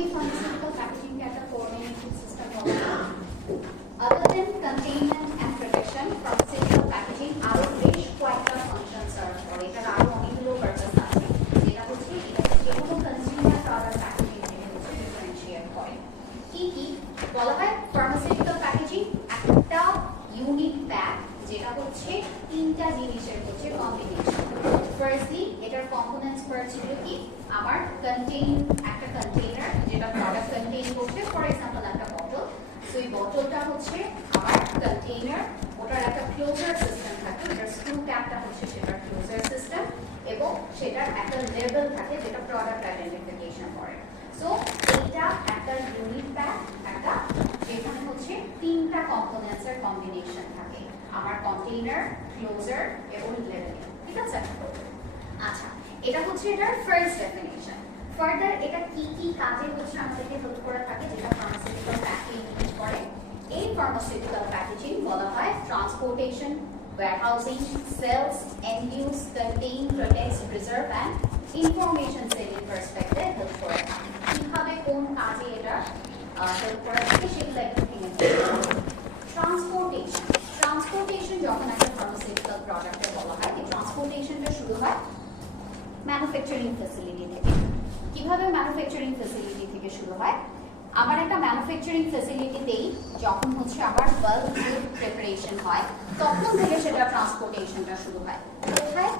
Normally, pharmaceutical packaging can have coordination system other than containment and protection. Pharmaceutical packaging আরো বেশ কয়েকটা function serve করে, এটার আরো অনেকগুলো পারপাস আছে, যেটা হচ্ছে এটাকে যে কোনো কনজিউমার প্রোডাক্ট প্যাকেজিং থেকে হচ্ছে ডিফারেন্সিয়েট করে। কি কি বলা হয়? ফার্মাসিউটিক্যাল প্যাকেজিং একটা ইউনিক প্যাক, যেটা হচ্ছে তিনটা জিনিসের হচ্ছে কম্বিনেশন। ফার্স্টলি এটার কম্পোনেন্টস পার্টস হলো কি, আমার একটা কন্টেইনার যেটা প্রোডাক্ট কন্টেইন করছে, ফর এক্সাম্পল একটা বটল। সো এই বটলটা হচ্ছে আমার কন্টেইনার, ওটার একটা ক্লোজার সিস্টেম থাকে, ওটার স্ক্রু ক্যাপটা হচ্ছে সেটার ক্লোজার সিস্টেম, এবং সেটার একটা লেবেল থাকে যেটা প্রোডাক্ট আইডেন্টিফিকেশন করে। সো এইটা একটা ইউনিক প্যাক, একটা যেখানে হচ্ছে তিনটা কম্পোনেন্টস এর কম্বিনেশন থাকে, আমার কন্টেইনার, ক্লোজার এবং লেবেল। ঠিক আছে? আচ্ছা, এটা হচ্ছে এটার ফার্স্ট ডেফিনিশন। ফার্দার এটা কি কি কাজে হচ্ছে আমাদেরকে হেল্প করে থাকে, যেটা ফার্মাসিউটিক্যাল প্যাকেজিং ইউজ করে। এই ফার্মাসিউটিক্যাল প্যাকেজিং বলা হয় transportation, warehousing, sales, end use, contain, protects, preserve and information selling perspective help করে থাকে। কিভাবে কোন কাজে এটা হেল্প করে থাকে সেগুলো একটু ভেঙে ট্রান্সপোর্টেশন। ট্রান্সপোর্টেশন যখন একটা ফার্মাসিউটিক্যাল প্রোডাক্টে বলা হয়, এই ট্রান্সপোর্টেশনটা শুরু হয় ম্যানুফ্যাকচারিং ফ্যাসিলিটি থেকে। কিভাবে ম্যানুফ্যাকচারিং ফ্যাসিলিটি থেকে শুরু হয়? আমার একটা ম্যানুফ্যাকচারিং ফ্যাসিলিটিতেই যখন হচ্ছে আবার বাল্ক গুড প্রিপারেশন হয়, তখন থেকে সেটা ট্রান্সপোর্টেশনটা শুরু হয়। কোথায়?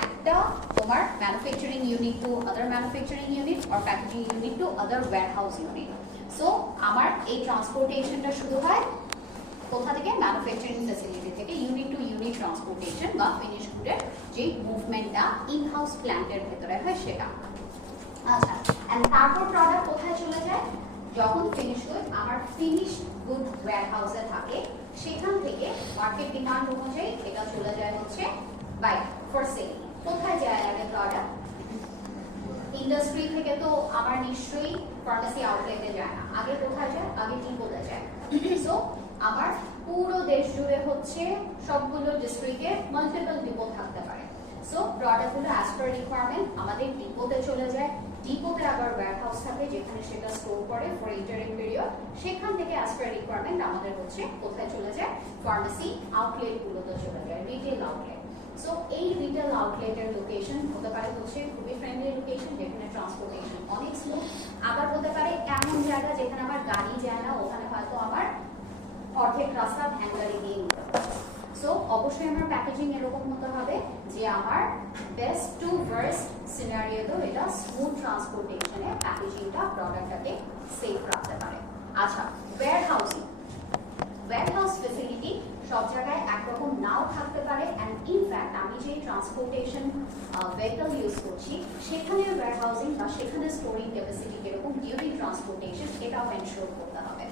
একটা তোমার manufacturing unit to other manufacturing unit or packaging unit to other warehouse unit. So আমার এই ট্রান্সপোর্টেশনটা শুরু হয় কোথা থেকে? ম্যানুফ্যাকচারিং ফ্যাসিলিটি থেকে ইউনিট টু ইউনিট ট্রান্সপোর্টেশন বা ফিনিশ গুডের যে মুভমেন্টটা ইন হাউস প্ল্যান্টের ভেতরে হয় সেটা। আচ্ছা, এন্ড তারপর প্রোডাক্ট কোথায় চলে যায়? যখন ফিনিশ গুড আমার ফিনিশ গুড ওয়্যারহাউসে থাকে, সেখান থেকে মার্কেট ডিমান্ড অনুযায়ী এটা চলে যায় হচ্ছে বাইরে ফর সেল। কোথায় যায় আগে প্রোডাক্ট? ইন্ডাস্ট্রি থেকে তো আমার নিশ্চয়ই ফার্মেসি আউটলেটে যায় না, আগে কোথায় যায়? আগে ডিপোতে যায়। সো আমার পুরো দেশ জুড়ে হচ্ছে সবগুলো ডিস্ট্রিক্টে মাল্টিপল ডিপো থাকতে পারে। সো প্রোডাক্টগুলো অ্যাজ পার রিকোয়ারমেন্ট আমাদের ডিপোতে চলে যায়। ডিপোতে আবার ওয়্যারহাউস থাকে যেখানে সেটা স্টোর করে ফর ইন্টারিম পিরিয়ড। সেখান থেকে অ্যাজ পার রিকোয়ারমেন্ট আমাদের হচ্ছে কোথায় চলে যায়? ফার্মেসি আউটলেটগুলোতে চলে যায়, রিটেল আউটলেট। সো এই রিটেল আউটলেটের লোকেশন হতে পারে হচ্ছে খুবই ফ্রেন্ডলি লোকেশন যেখানে ট্রান্সপোর্টেশন অনেক স্মুথ, আবার হতে পারে এমন জায়গা যেখানে আমার গাড়ি যায় না, ওখানে হয়তো আমার অর্ধেক রাস্তা ভ্যান গাড়ি দিয়ে নিতে হবে। সো অবশ্যই আমার প্যাকেজিং এরকম হতে হবে যে আমার বেস্ট টু ওয়ার্স্ট সিনারিওতে এটা স্মুথ ট্রান্সপোর্টেশনে প্যাকেজিংটা প্রোডাক্টটাকে সেফ রাখতে পারে। আচ্ছা, ওয়্যারহাউসিং। ওয়্যারহাউস ফ্যাসিলিটি সব জায়গায় একরকম নাও থাকতে পারে, অ্যান্ড ইনফ্যাক্ট আমি যে ট্রান্সপোর্টেশন ভেহিকল ইউজ করছি সেখানে ওয়্যারহাউসিং বা সেখানে স্টোরিং ক্যাপাসিটি কিরকম ডিউরিং ট্রান্সপোর্টেশন এটাও এনশিওর করতে হবে।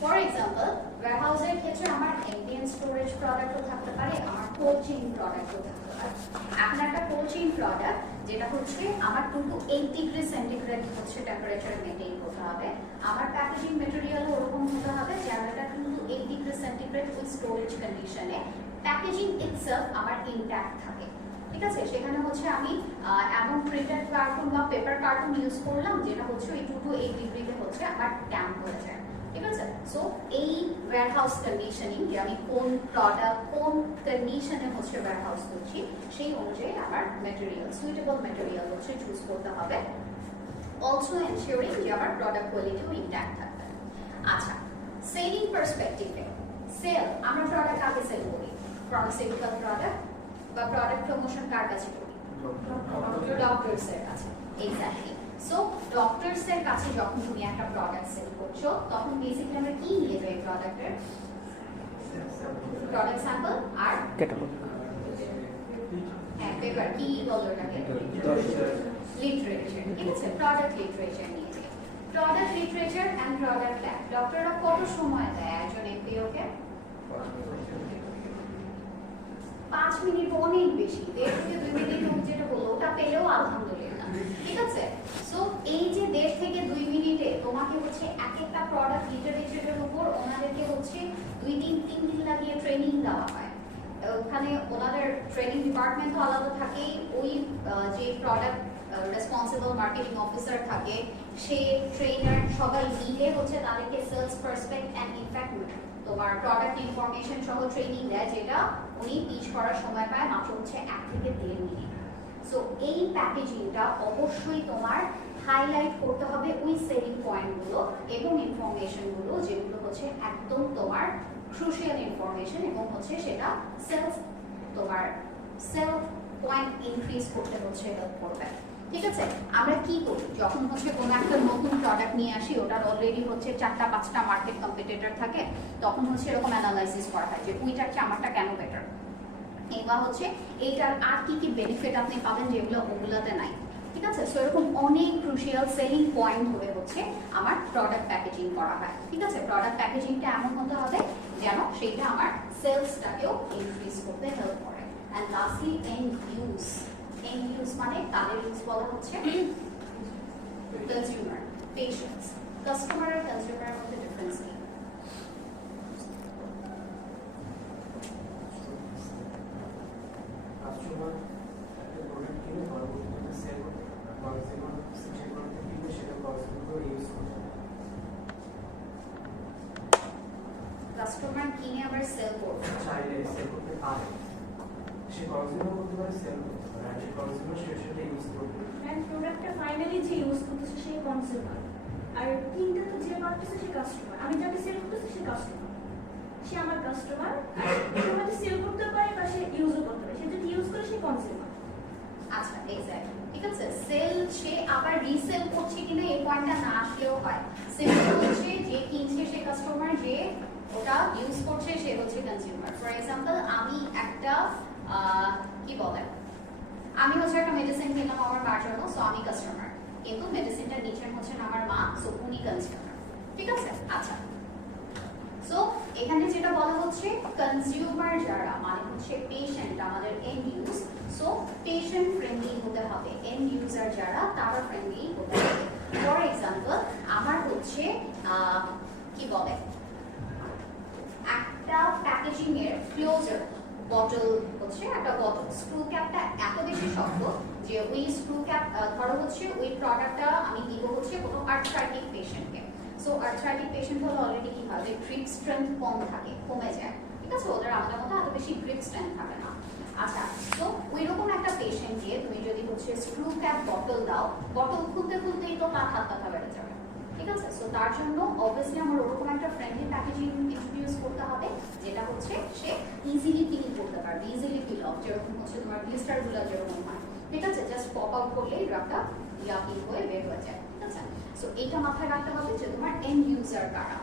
ফর এক্সাম্পল, ওয়্যারহাউসের ক্ষেত্রে আমার এমডিএন স্টোরেজ প্রোডাক্টও থাকতে পারে, আমার কোল্ড চেইন প্রোডাক্টও থাকতে পারে। এখন একটা কোল্ড চেইন প্রোডাক্ট যেটা হচ্ছে আমার 2 to 8 ডিগ্রি সেন্টিগ্রেড হচ্ছে টেম্পারেচার মেনটেন করতে হবে, আমার প্যাকেজিং ম্যাটেরিয়ালও ওরকম হতে হবে যেন এটা 2 to 8 degree centigrade with storage কন্ডিশনে প্যাকেজিং ইটসেলফ আমার ইনট্যাক্ট থাকে। ঠিক আছে? সেখানে হচ্ছে আমি এমন প্রিন্টেড কার্টুন বা পেপার কার্টুন ইউজ করলাম যেটা হচ্ছে ওই 2 to 8 ডিগ্রিতে হচ্ছে আমার ড্যাম্প হয়ে যায়। ঠিক আছে? সো এই ওয়্যারহাউস কন্ডিশনিং, যে আমি কোন প্রোডাক্ট কোন কন্ডিশনে হচ্ছে ওয়্যারহাউস করছি সেই অনুযায়ী আমার ম্যাটেরিয়াল, সুইটেবল ম্যাটেরিয়াল হচ্ছে চুজ করতে হবে, অলসো এনশিওরিং যে আমার প্রোডাক্ট কোয়ালিটিও ইনট্যাক্ট থাকবে। আচ্ছা, সেলিং পার্সপেক্টিভে সেল, আমরা প্রোডাক্ট আগে সেল করি ফার্মাসিউটিক্যাল প্রোডাক্ট বা প্রোডাক্ট প্রমোশন কার কাছে করি? ডক্টরসের কাছে। এক্স্যাক্টলি। সো ডক্টরসের কাছে যখন তুমি একটা প্রোডাক্ট সেল করছো তখন বেসিক্যালি আমরা কি নিয়ে যাই? প্রোডাক্টের প্রোডাক্ট স্যাম্পল আর ক্যাটালগ। হ্যাঁ, পেপার কি বলো এটাকে? লিটারেচার। ঠিক আছে? প্রোডাক্ট লিটারেচার নিয়ে যাই। Product literature and product lab ডক্টররা কত সময় দেয় একজন এমপিওকে? 5 মিনিট, অনেক বেশি, 1.5 থেকে 2 মিনিট যেটা বললো ওটা পেলেও আলহামদুলিল্লাহ। ঠিক আছে? সো এই যে 1.5 থেকে 2 মিনিটে তোমাকে হচ্ছে এক একটা প্রোডাক্ট লিটারেচারের উপর ওনাদেরকে হচ্ছে 2-3 দিন লাগিয়ে ট্রেনিং দেওয়া হয়। ওখানে ওনাদের ট্রেনিং ডিপার্টমেন্ট তো আলাদা থাকে, ওই যে প্রোডাক্ট রেসপন্সিবল মার্কেটিং অফিসার থাকে, সে ট্রেনার সবাই মিলে হচ্ছে তাদেরকে সেলস পার্সপেক্ট অ্যান্ড ইনফ্যাক্ট তোমার প্রোডাক্ট ইনফরমেশন সহ ট্রেনিং দেয়, যেটা উনি পিচ করার সময় পায় মাত্র হচ্ছে 1 থেকে 1.5 মিনিট। সো এই প্যাকেজিংটা অবশ্যই তোমার হাইলাইট করতে হবে ওই সেলিং পয়েন্টগুলো এবং ইনফরমেশনগুলো যেগুলো হচ্ছে একদম তোমার ক্রুশিয়াল ইনফরমেশন এবং হচ্ছে সেটা তোমার সেলফ পয়েন্ট ইনক্রিজ করতে হচ্ছে হেল্প করবে। ঠিক আছে, আমরা কি করি যখন হচ্ছে কোনো একটা নতুন প্রোডাক্ট নিয়ে আসি, ওটার অলরেডি হচ্ছে 4টা-5টা মার্কেট কম্পিটিটর থাকে, তখন হচ্ছে এরকম অ্যানালাইসিস করা হয় যে ওইটার চেয়ে আমারটা কেন বেটার, এবার হচ্ছে এইটার আর কি কি বেনিফিট আপনি পাবেন যেগুলো ওগুলাতে নাই। ঠিক আছে, সো এরকম অনেক ক্রুশিয়াল সেলিং পয়েন্ট ধরে হচ্ছে আমার প্রোডাক্ট প্যাকেজিং করা হয়। ঠিক আছে, প্রোডাক্ট প্যাকেজিংটা এমন হতে হবে যেন সেইটা আমার সেলসটাকেও ইনক্রিজ করতে হেল্প করে। অ্যান্ড লাস্টলি এন্ড ইউজ মানে কাদের ইউজ বলা হচ্ছে কনজিউমার, পেশেন্টস। কাস্টমার আর কনজিউমারের মধ্যে ডিফারেন্স কি? কাস্টমার একটা প্রোডাক্ট কিনে পরবর্তীতে সেল করতে পারে, সেই প্রোডাক্ট কিনে সেটা কনজিউমার ইউজ করতে পারে। কাস্টমার কিনে আবার সেল করবে, চাইলে সেল করতে পারে, সে কনজিউমার করতে পারে, সেল করতে পারে, আর সে কনজিউমার সেটা ইউজ করবে। এন্ড প্রোডাক্টটা ফাইনালি যে ইউজ করতেছে সেই কনজিউমার, আর কিনতে তো যে পারতেছে সে কাস্টমার। আমি যাকে সেল করতেছি সে কাস্টমার, সে আমার কাস্টমার, আর সে আমাকে সেল করতে পারে বা সে ইউজও করতে পারে। সে যদি ইউজ করে সে কনজিউমার। আচ্ছা এক্স্যাক্টলি, ঠিক আছে। সেল সে আবার রিসেল করছে কিনা এই পয়েন্টটা না আসলেও হয়। সেল হচ্ছে যে কিনছে সে কাস্টমার, যে ওটা ইউজ করছে সে হচ্ছে কনজিউমার। ফর এক্সাম্পল আমি একটা কি বলে, আমি হচ্ছে একটা মেডিসিন কিনলাম আমার মার জন্য, সো আমি কাস্টমার, কিন্তু মেডিসিনটা নিচ্ছেন হচ্ছেন আমার মা, সো উনি কনজিউমার। ঠিক আছে, আচ্ছা। সো এখানে যেটা বলা হচ্ছে কনজিউমার যারা মানে হচ্ছে পেশেন্ট, আমাদের end use, so patient friendly হতে হবে। এন্ড ইউজার যারা তারা ফ্রেন্ডলি হতে হবে। ফর এক্সাম্পল আমার হচ্ছে কি বলে একটা প্যাকেজিং এর ক্লোজার বটল হচ্ছে একটা বটল, স্ক্রু ক্যাপটা এত বেশি শক্ত যে ওই স্ক্রু ক্যাপ ধরো হচ্ছে ওই প্রোডাক্টটা আমি দিব হচ্ছে কোনো আর্থ্রাইটিক পেশেন্টকে। সো আর্থ্রাইটিক পেশেন্ট হলে অলরেডি কি হয়, গ্রিপ স্ট্রেংথ কম থাকে, কমে যায়। ঠিক আছে, ওদের আমাদের মতো এত বেশি গ্রিপ স্ট্রেংথ থাকে না। আচ্ছা, তো ওইরকম একটা পেশেন্টকে তুমি যদি হচ্ছে স্ক্রু ক্যাপ বটল দাও, বটল খুলতে খুলতেই তো তার হাত ব্যথা বেড়ে যাবে। ঠিক আছে, সো তার জন্য অবভিয়াসলি আমার ওরকম একটা ফ্রেন্ডলি প্যাকেজিং ইন্ট্রোডিউস করতে হবে যেটা হচ্ছে সে ইজিলি ফিল করতে পারবে, ইজিলি ফিল অফ, যেরকম হচ্ছে তোমার ব্লিস্টারগুলো যেরকম হয়। ঠিক আছে, জাস্ট পপ আউট করলেই ড্রাগটা ইয়াকিং হয়ে বের হয়ে যায়। ঠিক আছে, সো এইটা মাথায় রাখতে হবে যে তোমার এন্ড ইউজার কারা।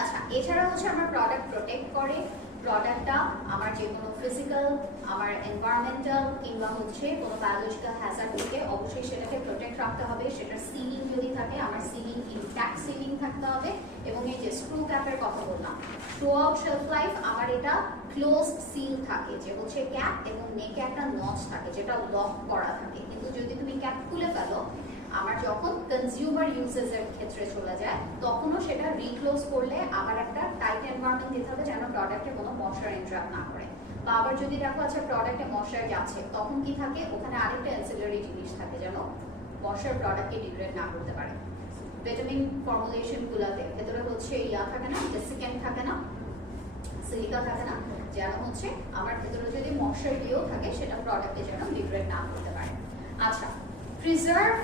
আচ্ছা, এছাড়া হচ্ছে আমার প্রোডাক্ট প্রোটেক্ট করে, প্রোডাক্টটা আমার যে কোনো ফিজিক্যাল, আমার এনভায়রনমেন্টাল কিংবা হচ্ছে কোনো বায়োলজিক্যাল হ্যাজার্ড থেকে অবশ্যই সেটাকে প্রোটেক্ট রাখতে হবে। সেটার সিলিং যদি থাকে, আমার সিলিং ইনট্যাক্ট সিলিং থাকতে হবে। এবং এই যে স্ক্রু ক্যাপের কথা বললাম, থ্রু আউট শেলফ লাইফ আমার এটা ক্লোজ সিল থাকে, যে হচ্ছে ক্যাপ এবং নেকে একটা নচ থাকে যেটা লক করা থাকে। কিন্তু যদি তুমি ক্যাপ খুলে ফেলো, আমার যখন কনজিউমার ইউজেসের ক্ষেত্রে চলে যায়, তখনও সেটা রিক্লোজ করলে আবার একটা টাইট এনভায়রনমেন্ট দিতে হবে যেন প্রোডাক্টে কোনো মশার ইন্টারাপ্ট না করে। বা আবার যদি দেখো আচ্ছা প্রোডাক্টে মশার যাচ্ছে, তখন কি থাকে, ওখানে আরেকটা অ্যান্সিলারি জিনিস থাকে যেন মশার প্রোডাক্টকে ডিগ্রেড না করতে পারে। ভিটামিন ফর্মুলেশনগুলোতে ভেতরে হচ্ছে ইয়া থাকে না, ডেসিকেন্ট থাকে না, সিলিকা থাকে না, যেন হচ্ছে আমার ভেতরে যদি মশার ইয়েও থাকে সেটা প্রোডাক্টে যেন ডিগ্রেড না করতে পারে। আচ্ছা, প্রিজার্ভ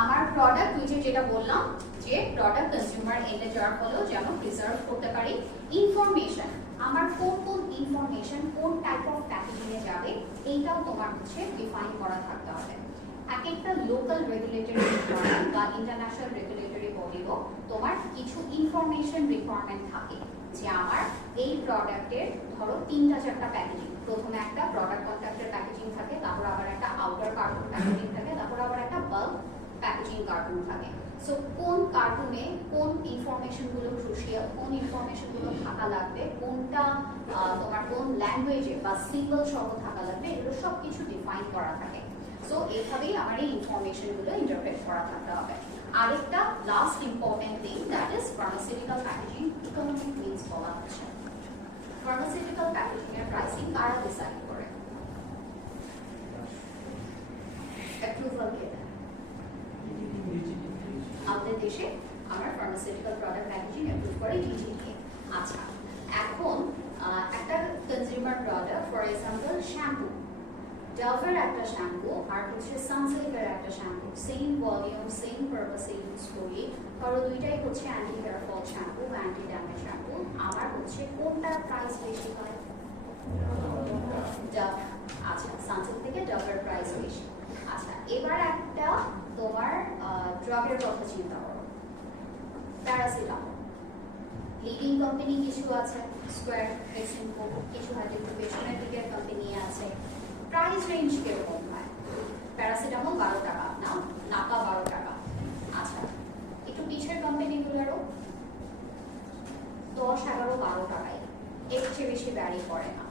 আমার প্রোডাক্ট নিচে যেটা বললাম যে প্রোডাক্ট কনজিউমার এন্ডে যাওয়ার ফলেও যেন প্রিজার্ভ করতে পারি। ইনফরমেশন, আমার কোন কোন ইনফরমেশন কোন টাইপ অফ প্যাকেজিং এ যাবে এইটাও তোমার হচ্ছে ডিফাইন করা থাকতে হবে। এক একটা লোকাল রেগুলেটরি রিকোয়ারমেন্ট বা ইন্টারন্যাশনাল রেগুলেটরি বডিরও তোমার কিছু ইনফরমেশন রিকোয়ারমেন্ট থাকে যে আমার এই প্রোডাক্টের ধরো 3টা-4টা প্যাকেজিং, প্রথমে একটা প্রোডাক্ট কন্ট্যাক্টের প্যাকেজিং থাকে, তারপর আবার একটা আউটার কার্টুন প্যাকেজিং থাকে, তারপর আবার একটা বাল্ক প্যাকেজিং কার্টুন থাকে। সো কোন কার্টুনে কোন ইনফরমেশনগুলো ক্রুশিয়াল, কোন ইনফরমেশনগুলো থাকা লাগবে, কোনটা তোমার কোন ল্যাঙ্গুয়েজে বা সিম্বল সহ থাকা লাগবে, এগুলো সব কিছু ডিফাইন করা থাকে। সো এইভাবেই আমার এই ইনফরমেশনগুলো ইন্টারপ্রেট করা থাকতে হবে। আরেকটা last important thing, that is pharmaceutical packaging economic means বলা হচ্ছে। ফার্মাসিউটিক্যাল প্যাকেজিং এর প্রাইসিং কারা ডিসাইড করে? অ্যাপ্রুভাল কে দেয়? দেশে আমার ফার্মাসিউটিক্যাল প্রোডাক্ট প্যাকেজিং অ্যাপ্রুভ করে DGTA। আচ্ছা, এখন একটা consumer product, for example shampoo, ডাভের একটা শ্যাম্পু আর হচ্ছে সানসিল্কের একটা শ্যাম্পু, সেম ভলিউম সেম পারপাসে ইউজ করি, কারণ দুইটাই হচ্ছে অ্যান্টি হেয়ার ফল শ্যাম্পু বা অ্যান্টি ড্যামেজ শ্যাম্পু। আমার হচ্ছে কোনটার প্রাইস বেশি হয়? ডাভ। আচ্ছা, সানসিল্ক থেকে ডাভের প্রাইস বেশি। আচ্ছা, এবার একটা তোমার ড্রাগের কথা চিন্তা করো, প্যারাসিটামল। লিডিং কোম্পানি কিছু আছে, স্কোয়ার, বেসিনকো, কিছু হয়তো একটু পেছনের দিকের কোম্পানি আছে। প্রাইস রেঞ্জ কিরকম হয়? প্যারাসিটামল 12 টাকা, না নাপা 12 টাকা। আচ্ছা, একটু পিছের কোম্পানিগুলোরও 10, 11, 12 টাকায়, এর চেয়ে বেশি ভ্যারি করে না।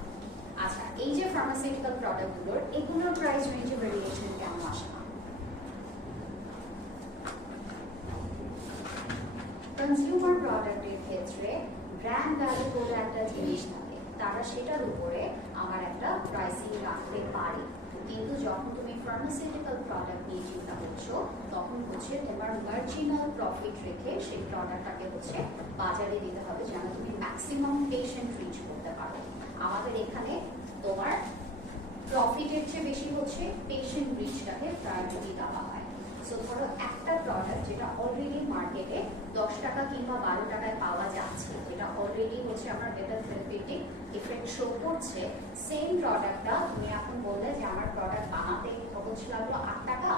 আচ্ছা, এই যে ফার্মাসিউটিক্যাল প্রোডাক্টগুলোর, এগুলোর প্রাইস রেঞ্জে ভেরিয়েশন কেন আসে না? কনজিউমার প্রোডাক্টের ক্ষেত্রে ব্র্যান্ড ভ্যালু বলে একটা জিনিস থাকে, তারা সেটার উপরে আমার একটা প্রাইসিং রাখতে পারে। কিন্তু যখন তুমি ফার্মাসিউটিক্যাল প্রোডাক্ট নিয়ে চিন্তা করছো, তখন হচ্ছে তোমার মার্জিনাল প্রফিট রেখে সেই প্রোডাক্টটাকে হচ্ছে বাজারে দিতে হবে, যেন তুমি ম্যাক্সিমাম পেশেন্ট রিচ করতে পারো। আমাদের এখানে তোমার প্রফিটের চেয়ে বেশি হচ্ছে পেশেন্ট রিচটাকে প্রায়োরিটি দেওয়া হয়। সো ধরো একটা প্রোডাক্ট যেটা অলরেডি মার্কেটে 10 টাকা কিংবা 12 টাকায় পাওয়া যাচ্ছে, যেটা অলরেডি হচ্ছে আমার বেটার থেরাপিউটিক ইফেক্ট শো করছে, সেম প্রোডাক্টটা তুমি এখন বললে যে আমার প্রোডাক্ট বানাতে খরচ লাগলো 8 টাকা,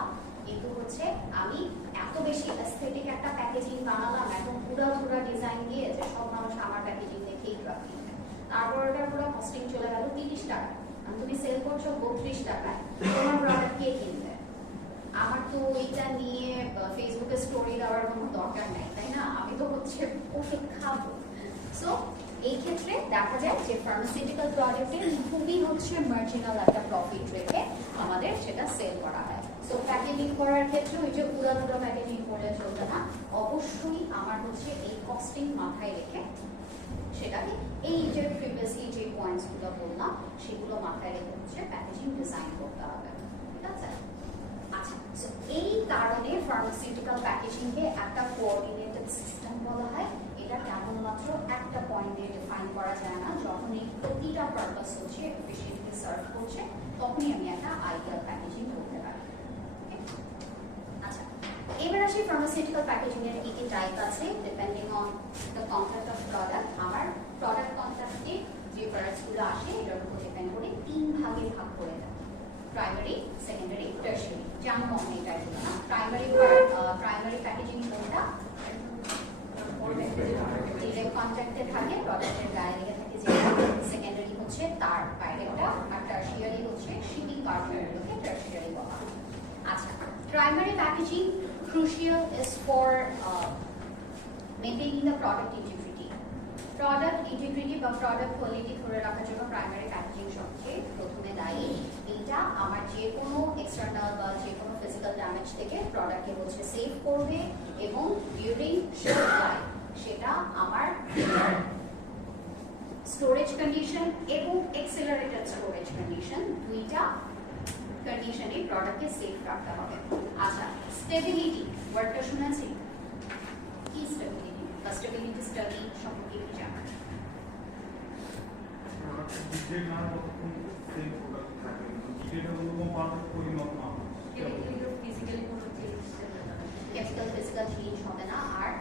কিন্তু হচ্ছে আমি এত বেশি অ্যাস্থেটিক একটা প্যাকেজিং বানালাম, এখন পুরো ডিজাইন দিয়ে যে সব মানুষ আমার প্যাকেজিং দেখেই ড্রাগ কিনবে, তারপর ওটা পুরো কস্টিং চলে গেল 30 টাকা, আর তুমি সেল করছো 32 টাকায়, তোমার প্রোডাক্ট কে কিনবে? আমার তো এইটা নিয়ে ফেসবুকে স্টোরি দেওয়ার কোনো দরকার নাই, তাই না? আমি তো হচ্ছে ওষুধ খাবো। সো এই ক্ষেত্রে দেখা যায় যে ফার্মাসিউটিক্যাল প্রোডাক্টের খুবই হচ্ছে মার্জিনাল একটা প্রফিট রেখে আমাদের সেটা সেল করা হয়। সো প্যাকেজিং করার ক্ষেত্রে ওই যে পুরো প্যাকেজিং করলে চলবে না, অবশ্যই আমার হচ্ছে এই কস্টিং মাথায় রেখে সেটাকে এই যে প্রিভিয়াসলি যে পয়েন্টসগুলো বললাম সেগুলো মাথায় রেখে হচ্ছে প্যাকেজিং ডিজাইন করতে হবে, ঠিক আছে? আচ্ছা, সো এই কারণে ফার্মাসিউটিক্যাল প্যাকেজিংকে একটা কোঅর্ডিনেটেড সিস্টেম বলা হয়। এটা কেবলমাত্র একটা পয়েন্ট দিয়ে ডিফাইন করা যায় না, যখন এই প্রতিটা পারপাস হচ্ছে এফিশিয়েন্টলি সার্ভ করছে, তখনই আমি একটা আইডিয়াল প্যাকেজিং করতে পারি। আচ্ছা, এবার আসি ফার্মাসিউটিক্যাল প্যাকেজিং এর কি কি টাইপ আছে depending on the contract of product. আমার প্রোডাক্ট কন্ট্রাক্টে যে প্রোডাক্টসগুলো আসে এটার উপর ডিপেন্ড করে 3 ভাগে ভাগ করে দেয়, প্রাইমারি, সেকেন্ডারি, টার্সিয়ারি। যেমন অনেক টাইপের না, প্রাইমারি প্যাকেজিং কোনটা? ডিরেক্ট কন্ট্রাক্টে থাকে, প্রোডাক্টের গায়ে লেগে থাকে যেটা, সেকেন্ডারি হচ্ছে তার বাইরেটা, আর টার্সিয়ারি হচ্ছে শিপিং কার্টুনগুলোকে টার্সিয়ারি বলা হয়। আচ্ছা, primary packaging crucial is for maintaining the product integrity. Product integrity বা প্রোডাক্ট কোয়ালিটি ধরে রাখার জন্য প্রাইমারি প্যাকেজিং সবচেয়ে প্রথমে দায়ী। এটা আমার যে কোনো এক্সটার্নাল বা যে কোনো ফিজিক্যাল ড্যামেজ থেকে প্রোডাক্টকে হচ্ছে সেভ করবে, এবং ডিউরিং শেলফ লাইফ সেটা আমার স্টোরেজ কন্ডিশন এবং এক্সেলারেটেড স্টোরেজ কন্ডিশন দুইটা কন্ডিশনে প্রোডাক্টকে সেভ রাখতে হবে। আচ্ছা, স্টেবিলিটি ওয়ার্ডটা শুনেছি? কি স্টেবিলিটি বা স্টেবিলিটি স্টাডি সম্পর্কে কি জানেন? কেমিক্যাল ফিজিক্যাল চেঞ্জ হবে না। আর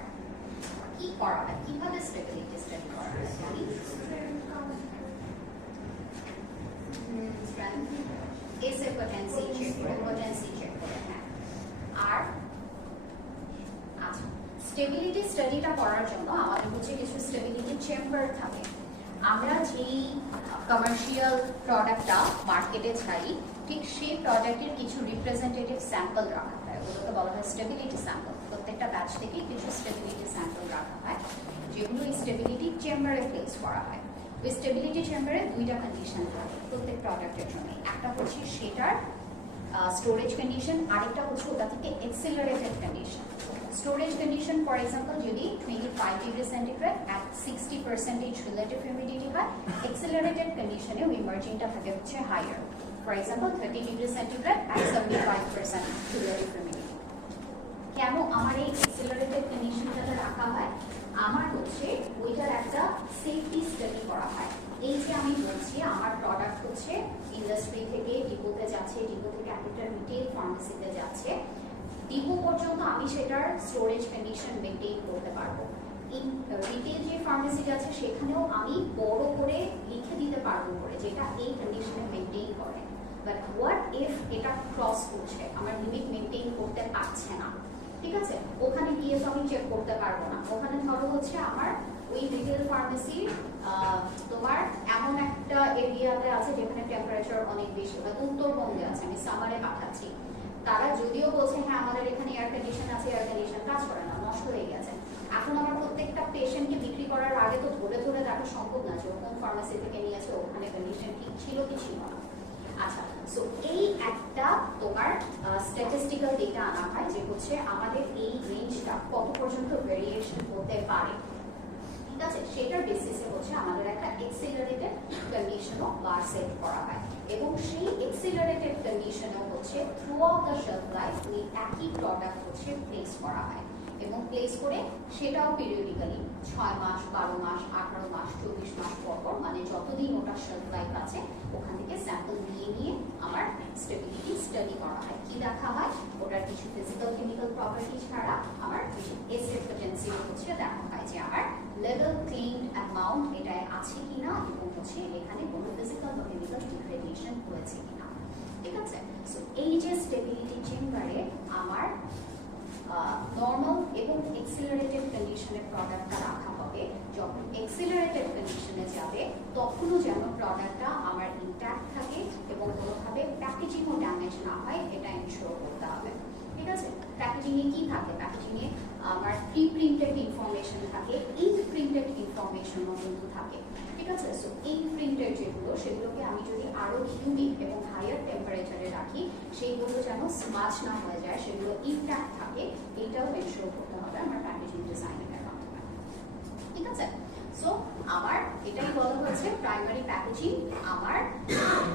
কি করা হয়, কিভাবে স্টেবিলিটি স্টাডি করা হয়? এসে পটেন্সি চেক করে, হ্যাঁ। আর আচ্ছা, স্টেবিলিটি স্টাডিটা করার জন্য আমাদের হচ্ছে কিছু স্টেবিলিটি চেম্বার থাকে। আমরা যেই কমার্শিয়াল প্রোডাক্টটা মার্কেটে ছাড়ি, ঠিক সেই প্রোডাক্টের কিছু রিপ্রেজেন্টেটিভ স্যাম্পল রাখা হয়, ওগুলোকে বলা হয় স্টেবিলিটি স্যাম্পল। প্রত্যেকটা ব্যাচ থেকে কিছু স্টেবিলিটি স্যাম্পল রাখা হয়, যেগুলো এই স্টেবিলিটি চেম্বারে প্লেস করা হয়। ওই স্টেবিলিটি চেম্বারে দুইটা কন্ডিশন থাকে প্রত্যেক প্রোডাক্টের জন্য, একটা হচ্ছে সেটার স্টোরেজ কন্ডিশন, আরেকটা হচ্ছে ওটা থেকে accelerated condition. Storage condition for example যদি 25 degree centigrade at 60% relative humidity হয়, এক্সেলারেটেড কন্ডিশনে ওই মার্জিনটা থাকে হচ্ছে higher, for example 30 degree centigrade at 75% relative humidity. কেন আমার এই এক্সেলারেটেড যাচ্ছে, ডিপো থেকে একটা রিটেল ফার্মেসিতে যাচ্ছে, ডিপো পর্যন্ত আমি সেটার স্টোরেজ কন্ডিশন মেনটেন করতে পারবো। রিটেল যে ফার্মেসিটা আছে সেখানেও আমি বড় করে লিখে দিতে পারবো করে যেটা এই কন্ডিশনে মেনটেন করে। বাট হোয়াট ইফ এটা ক্রস করছে, আমার লিমিট মেনটেন করতে পারছে না, ঠিক আছে, ওখানে গিয়ে তো আমি চেক করতে পারবো না। ওখানে ধরো হচ্ছে আমার ওই রিটেল ফার্মেসি তোমার এমন একটা এরিয়াতে আছে যেখানে টেম্পারেচার অনেক বেশি, হয়তো উত্তরবঙ্গে আছে, আমি সামারে পাঠাচ্ছি, তারা যদিও বলছে হ্যাঁ আমাদের এখানে এয়ার কন্ডিশন আছে, এয়ার কন্ডিশন কাজ করে না, নষ্ট হয়ে গেছে। এখন আমার প্রত্যেকটা পেশেন্টকে বিক্রি করার আগে তো ধরে ধরে দেখা সম্ভব না যে কোন ফার্মেসি থেকে নিয়েছে, ওখানে কন্ডিশন ঠিক ছিল কি ছিল না। আচ্ছা, সো এই একটা তোমার স্ট্যাটিস্টিক্যাল ডেটা আনা হয় যে হচ্ছে আমাদের এই রেঞ্জটা কত পর্যন্ত ভেরিয়েশন হতে পারে, ঠিক আছে, সেটার বেসিসে হচ্ছে আমাদের একটা এক্সিলারেটেড কন্ডিশনও বার সেট করা হয় এবং সেই এক্সিলারেটেড কন্ডিশনও হচ্ছে through out the shelf life ওই একই প্রোডাক্ট হচ্ছে প্লেস করা হয় এবং প্লেস করে সেটাও পিরিয়ডিক্যালি 6 মাস, 12 মাস, 18 মাস, 24 মাস পর পর, মানে যতদিন ওটা শেলফ লাইফ আছে ওখান থেকে স্যাম্পল নিয়ে নিয়ে আমার স্টেবিলিটি স্টাডি করা হয়। কি দেখা হয়, ওটার কিছু ফিজিক্যাল কেমিক্যাল প্রপার্টি ছাড়া আমার এসিড পটেন্সি হচ্ছে দেখা হয় যে আমার লেভেল ক্লিন অ্যামাউন্ট এটাই আছে কিনা এবং হচ্ছে এখানে কোনো ফিজিক্যাল বা কেমিক্যাল ডিগ্রেডেশন হয়েছে কিনা, ঠিক আছে। সো এই যে স্টেবিলিটি চেম্বারে আমার নর্মাল এবং এক্সিলারেটেড কন্ডিশনের প্রোডাক্টটা রাখা হবে, যখন এক্সিলারেটেড কন্ডিশনে যাবে তখনও যেন প্রোডাক্টটা আমার ইনট্যাক্ট থাকে এবং কোনোভাবে প্যাকেজিংও ড্যামেজ না হয় এটা এনশিওর করতে হবে, ঠিক আছে। প্যাকেজিংয়ে কি থাকে, প্যাকেজিংয়ে আমার প্রি প্রিন্টেড ইনফরমেশন থাকে, ইঙ্ক প্রিন্টেড ইনফরমেশনও কিন্তু থাকে, ঠিক আছে। সো ইঙ্ক প্রিন্টেড যেগুলো সেগুলোকে আমি যদি আরো হিউমিড এবং হায়ার টেম্পারেচারে রাখি সেইগুলো যেন স্মাচ না হয়ে যায়, সেগুলো ইনট্যাক্ট থাকে, এটাও এনশিওর করতে হবে আমার প্যাকেজিং ডিজাইনের মাধ্যমে, ঠিক আছে। সো আমার এটাই বলা হয়েছে প্রাইমারি প্যাকেজিং আমার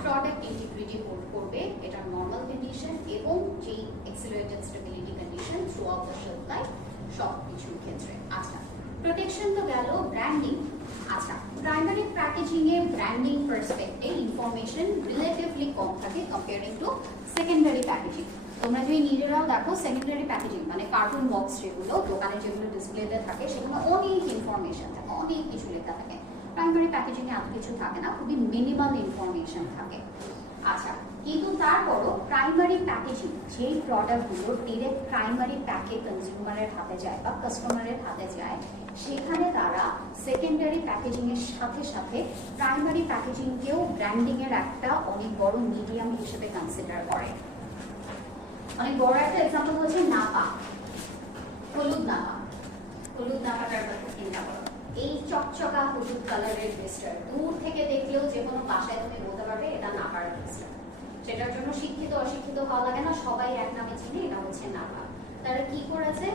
প্রোডাক্ট ইন্টিগ্রিটি করবে এটার নর্মাল কন্ডিশন এবং যেই accelerated stability condition through out the shelf life সব কিছুর ক্ষেত্রে। আচ্ছা, প্রোটেকশন তো গেল, ব্র্যান্ডিং। আচ্ছা, প্রাইমারি প্যাকেজিং এ ব্র্যান্ডিং পার্সপেক্টে ইনফরমেশন রিলেটিভলি কম থাকে কম্পেয়ারিং টু সেকেন্ডারি প্যাকেজিং। তোমরা যদি নিজেরাও দেখো সেকেন্ডারি প্যাকেজিং মানে কার্টুন বক্স যেগুলো দোকানে যেগুলো ডিসপ্লেতে থাকে সেখানে অনেক ইনফরমেশন থাকে, অনেক কিছু লেখা থাকে। প্রাইমারি প্যাকেজিং এ এত কিছু থাকে না, খুবই মিনিমাল ইনফরমেশন থাকে। আচ্ছা, কিন্তু তারপরও প্রাইমারি প্যাকেজিং যেই প্রোডাক্টগুলো ডিরেক্ট প্রাইমারি প্যাকে কনজিউমারের হাতে যায় বা কাস্টমারের হাতে যায় সেখানে তারা সেকেন্ডারি প্যাকেজিং এর সাথে সাথে প্রাইমারি প্যাকেজিংকেও ব্র্যান্ডিং এর একটা অনেক বড় মিডিয়াম হিসেবে কনসিডার করে। অনেক বড় একটা এক্সাম্পল হচ্ছে নাপা, হলুদ নাপা। হলুদ নাপাটার কথা চিন্তা করো, এই চকচকা হলুদ কালারের ড্রেসটার দূর থেকে দেখলেও যে কোনো বাসায় তুমি বলতে পারবে এটা নাপার ড্রেসটা। সেটার জন্য শিক্ষিত অশিক্ষিত হওয়া লাগে না, সবাই এক নামে চিনে এটা হচ্ছে নাপা। তারা কি করেছে,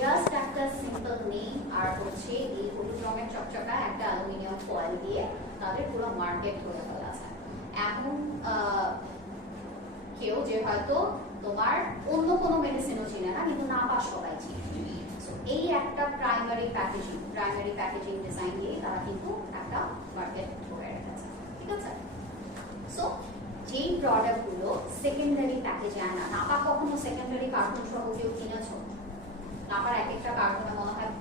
জাস্ট একটা সিম্পল নেম আর হচ্ছে এই হলুদ রঙের চকচকা একটা অ্যালুমিনিয়াম ফয়েল দিয়ে তাদের পুরো মার্কেট করে ফেলেছে। এখন কেউ যে হয়তো তোমার অন্য কোনো মেডিসিনও চিনে না কিন্তু নাপা সবাই চিনে। এই একটা প্রাইমারি প্যাকেজিং ডিজাইন দিয়ে তারা কিন্তু একটা মার্কেট ধরে রেখেছে, ঠিক আছে। সো যেই প্রোডাক্টগুলো সেকেন্ডারি প্যাকেজে আয় না, নাপা কখনো সেকেন্ডারি কার্টুন সহ কেউ কিনেছো? নাপার এক একটা কার্টুনে মনে হয়